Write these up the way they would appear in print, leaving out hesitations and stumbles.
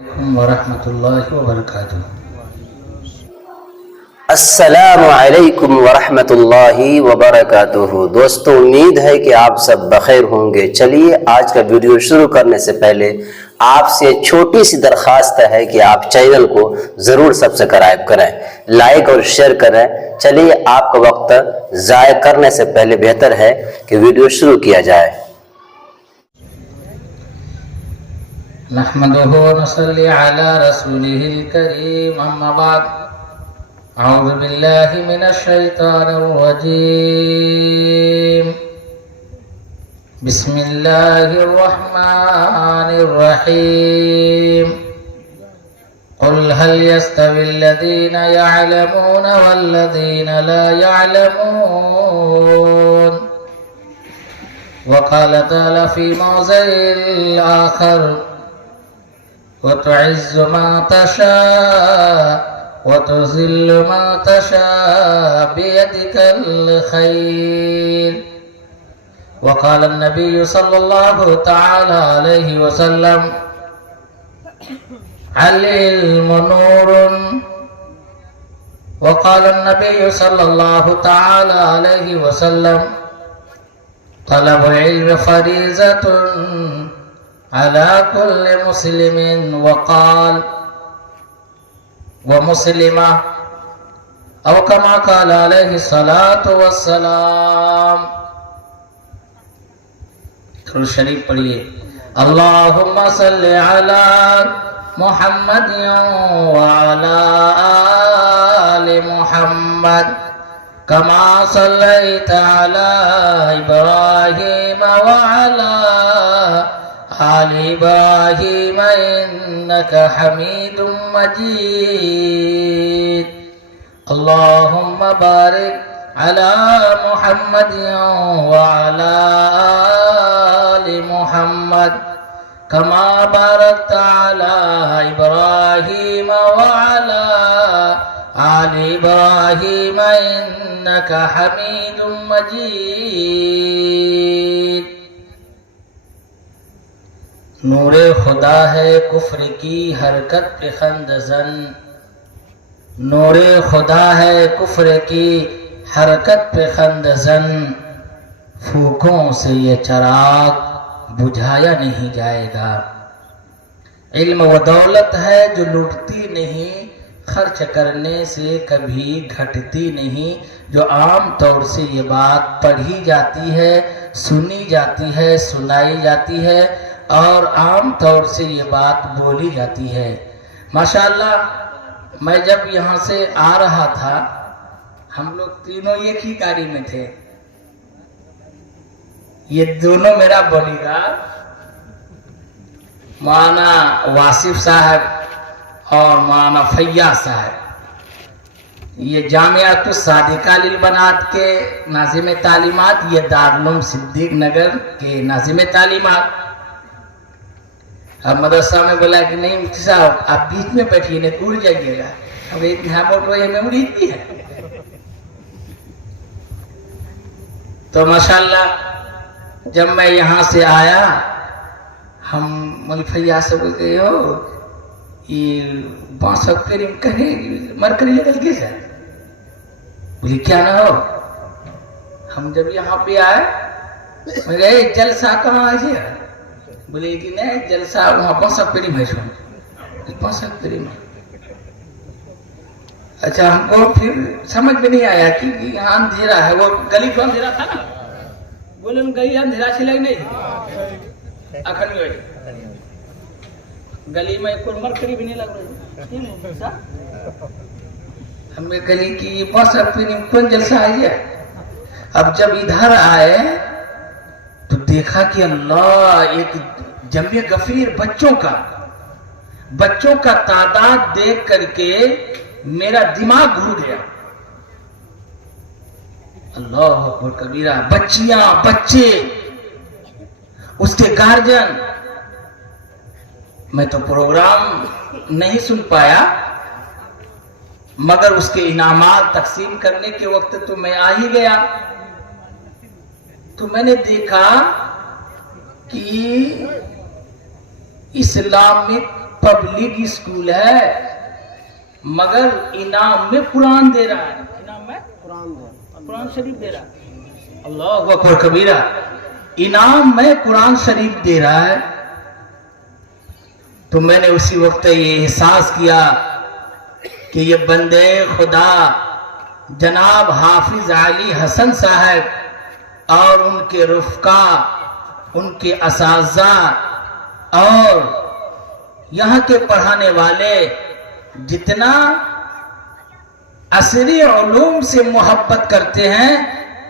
ورحمۃ اللہ وبرکاتہ۔ السلام علیکم ورحمۃ اللہ وبرکاتہ۔ دوستو، امید ہے کہ آپ سب بخیر ہوں گے۔ چلیے آج کا ویڈیو شروع کرنے سے پہلے آپ سے چھوٹی سی درخواست ہے کہ آپ چینل کو ضرور سبسکرائب کریں، لائک اور شیئر کریں۔ چلیے آپ کا وقت ضائع کرنے سے پہلے بہتر ہے کہ ویڈیو شروع کیا جائے۔ نحمده ونصلي على رسوله الكريم، اما بعد، اعوذ بالله من الشيطان الرجيم، بسم الله الرحمن الرحيم، قل هل يستوي الذين يعلمون والذين لا يعلمون؟ وقال تعالى في موضع آخر، وتعز ما تشاء وتذل ما تشاء بيدك الخير۔ وقال النبي صلى الله تعالى عليه وسلم، العلم نور۔ وقال النبي صلى الله تعالى عليه وسلم، طلب العلم فريضة على كل مسلم وقال ومسلمة، أو كما قال عليه الصلاة والسلام۔ درود شریف پڑھیے۔ اللهم صل على محمد وعلى آل محمد كما صليت على إبراهيم وعلى آل إبراهيم إنك حميد مجيد۔ اللهم بارك على محمد وعلى آل محمد كما باركت على إبراهيم وعلى آل إبراهيم إنك حميد مجيد۔ نور خدا ہے کفر کی حرکت پہ خند زن، نور خدا ہے کفر کی حرکت پہ خند زن، پھوکوں سے یہ چراغ بجھایا نہیں جائے گا۔ علم و دولت ہے جو لٹتی نہیں، خرچ کرنے سے کبھی گھٹتی نہیں، جو عام طور سے یہ بات پڑھی جاتی ہے، سنی جاتی ہے، سنائی جاتی ہے، اور عام طور سے یہ بات بولی جاتی ہے۔ ماشاءاللہ، میں جب یہاں سے آ رہا تھا، ہم لوگ تینوں ایک ہی گاڑی میں تھے۔ یہ دونوں میرا باڈی گارڈ مولانا واصف صاحب اور مولانا فیاض صاحب، یہ جامعۃ الصادقہ للبنات کے ناظم تعلیمات، یہ دارالعلوم صدیق نگر کے ناظم تعلیمات۔ اب مدرسہ میں بولا کہ نہیں مفتی صاحب آپ بیچ میں بیٹھیے، نہیں اڑ جائیے گا۔ اب ایک یہاں پر کوئی ہمیں اڑی بھی ہے۔ تو ماشاءاللہ جب میں یہاں سے آیا، ہم ملفیہ سے بول گئے ہو یہ بانسک کریم کہیں مرکری نکل گئی ہے۔ بولی کیا نہ ہو۔ ہم جب یہاں پہ آئے، میں گئے جلسہ کہاں آجی ہے؟ بولے کہ نہیں جلسہ وہاں بانسک کریم ہے۔ بانسک کریم ہے۔ اچھا، ہم کو پھر سمجھ میں نہیں آیا کہ یہاں اندھیرا ہے، وہ گلی کو اندھیرا تھا نا۔ بولے گئی اندھیرا چلے نہیں اکھن گئی گلی میں کوئی مرکری بھی نہیں لگ رہی۔ ہمیں گلی کی بس کون جلسہ آئی ہے۔ اب جب ادھر آئے تو دیکھا کہ اللہ، ایک جمع غفیر بچوں کا تعداد دیکھ کر کے میرا دماغ گھر گیا۔ اللہ اکبر کبیرہ، بچیاں، بچے، اس کے گارجن۔ میں تو پروگرام نہیں سن پایا، مگر اس کے انعامات تقسیم کرنے کے وقت تو میں آ ہی گیا۔ تو میں نے دیکھا کہ اسلامک پبلک اسکول ہے مگر انعام میں قرآن دے رہا ہے، انعام میں قرآن شریف دے رہا ہے، اللہ اکبر کبیرہ، انعام میں قرآن شریف دے رہا ہے۔ تو میں نے اسی وقت یہ احساس کیا کہ یہ بندے خدا جناب حافظ علی حسن صاحب اور ان کے رفقا، ان کے اساتذہ اور یہاں کے پڑھانے والے جتنا عصری علوم سے محبت کرتے ہیں،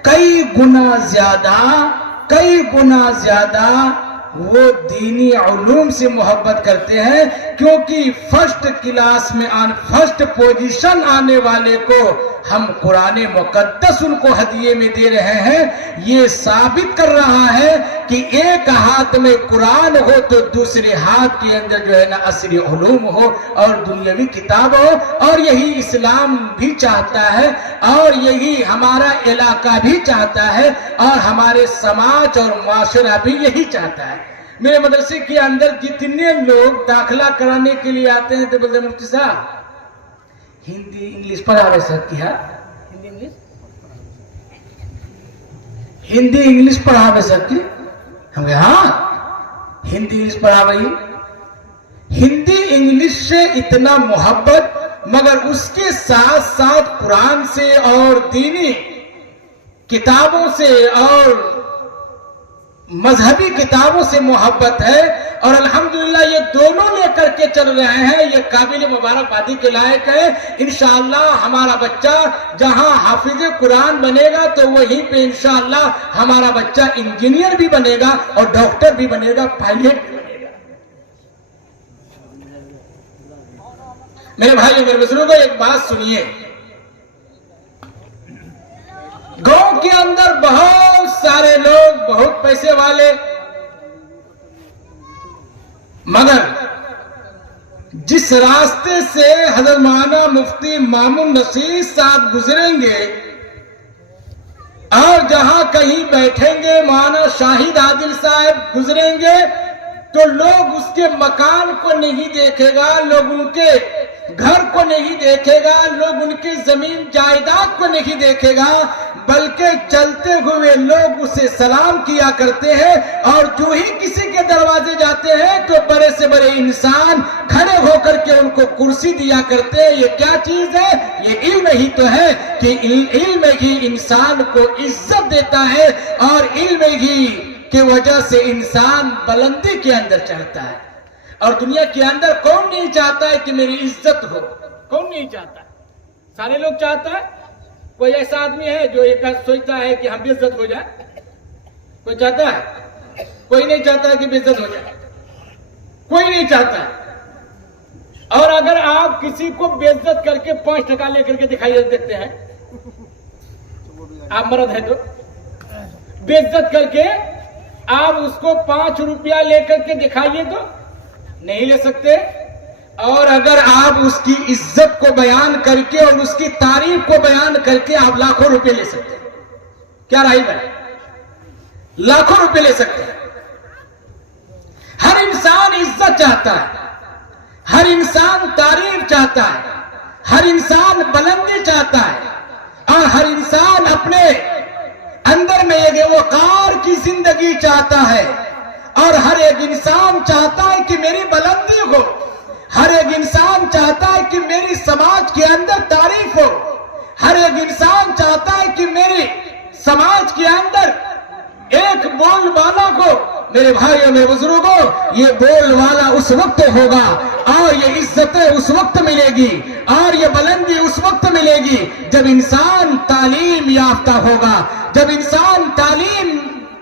کئی گنا زیادہ وہ دینی علوم سے محبت کرتے ہیں، کیونکہ فرسٹ کلاس میں فرسٹ پوزیشن آنے والے کو ہم قرآن مقدس ان کو ہدیے میں دے رہے ہیں۔ یہ ثابت کر رہا ہے کہ ایک ہاتھ میں قرآن ہو تو دوسرے ہاتھ کے اندر جو ہے نا عصری علوم ہو اور دنیاوی کتاب ہو، اور یہی اسلام بھی چاہتا ہے اور یہی ہمارا علاقہ بھی چاہتا ہے اور ہمارے سماج اور معاشرہ بھی یہی چاہتا ہے۔ میرے مدرسے کے اندر جتنے لوگ داخلہ کرانے کے لیے آتے ہیں تو بولتے ہیں مفتی صاحب ہندی انگلش پڑھا رہے سر کیا ہندی انگلش پڑھا رہے سر کی؟ ہم کہے ہاں ہندی انگلش پڑھا رہی۔ ہندی انگلش سے اتنا محبت، مگر اس کے ساتھ ساتھ قرآن سے اور دینی کتابوں سے اور مذہبی کتابوں سے محبت ہے، اور الحمدللہ یہ دونوں لے کر کے چل رہے ہیں۔ یہ قابل مبارکبادی کے لائق ہے۔ انشاءاللہ ہمارا بچہ جہاں حافظ قرآن بنے گا تو وہیں پہ انشاءاللہ ہمارا بچہ انجینئر بھی بنے گا اور ڈاکٹر بھی بنے گا، پائلٹ بھی بنے گا۔ میرے بھائیو میرے بزرگوں ایک بات سنیے، گاؤں کے اندر بہت سارے لوگ بہت پیسے والے، مگر جس راستے سے حضرت مولانا مفتی مامون نصیر صاحب گزریں گے اور جہاں کہیں بیٹھیں گے، مولانا شاہد عادل صاحب گزریں گے تو لوگ اس کے مکان کو نہیں دیکھے گا، لوگ ان کے گھر کو نہیں دیکھے گا، لوگ ان کی زمین جائیداد کو نہیں دیکھے گا، بلکہ چلتے ہوئے لوگ اسے سلام کیا کرتے ہیں، اور جو ہی کسی کے دروازے جاتے ہیں تو بڑے سے بڑے انسان کھڑے ہو کر کے ان کو کرسی دیا کرتے ہیں۔ یہ کیا چیز ہے؟ یہ علم ہی تو ہے کہ علم ہی انسان کو عزت دیتا ہے، اور علم ہی کی وجہ سے انسان بلندی کے اندر چاہتا ہے۔ اور دنیا کے اندر کون نہیں چاہتا ہے کہ میری عزت ہو؟ کون نہیں چاہتا ہے؟ سارے لوگ چاہتا ہے۔ کوئی ایسا آدمی ہے جو ایک سوچتا ہے کہ ہم بے عزت ہو جائے؟ کوئی چاہتا ہے؟ کوئی نہیں چاہتا ہے کہ بے عزت ہو جائے، کوئی نہیں چاہتا ہے۔ اور اگر آپ کسی کو بے عزت کر کے 5 ٹکا لے کر کے دکھائی دیتے ہیں، آپ مرد ہیں تو بے عزت کر کے آپ اس کو 5 روپیہ لے کر کے دکھائیے تو نہیں لے سکتے، اور اگر آپ اس کی عزت کو بیان کر کے اور اس کی تعریف کو بیان کر کے آپ لاکھوں روپے لے سکتے ہیں۔ کیا رائے ہے؟ لاکھوں روپے لے سکتے ہیں۔ ہر انسان عزت چاہتا ہے، ہر انسان تعریف چاہتا ہے، ہر انسان بلندی چاہتا ہے، اور ہر انسان اپنے اندر میں ایک وقار کی زندگی چاہتا ہے، اور ہر ایک انسان چاہتا ہے کہ میری بلندی ہو، ہر ایک انسان چاہتا ہے کہ میری سماج کے اندر تعریف ہو، ہر ایک انسان چاہتا ہے کہ میری سماج کے اندر ایک بول والا کو۔ میرے بھائیوں میرے بزرگوں، یہ بول والا اس وقت ہوگا اور یہ عزت اس وقت ملے گی اور یہ بلندی اس وقت ملے گی جب انسان تعلیم یافتہ ہوگا، جب انسان تعلیم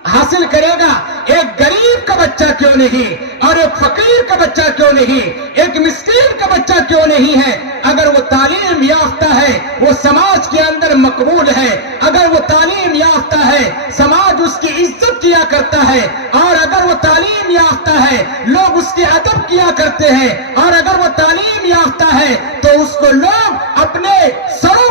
حاصل کرے گا۔ ایک غریب کا بچہ کیوں نہیں اور ایک فقیر کا بچہ کیوں نہیں، ایک مسکین کا بچہ کیوں نہیں ہے، اگر وہ تعلیم یافتہ ہے وہ سماج کے اندر مقبول ہے، اگر وہ تعلیم یافتہ ہے سماج اس کی عزت کیا کرتا ہے، اور اگر وہ تعلیم یافتہ ہے لوگ اس کے ادب کیا کرتے ہیں، اور اگر وہ تعلیم یافتہ ہے تو اس کو لوگ اپنے سروں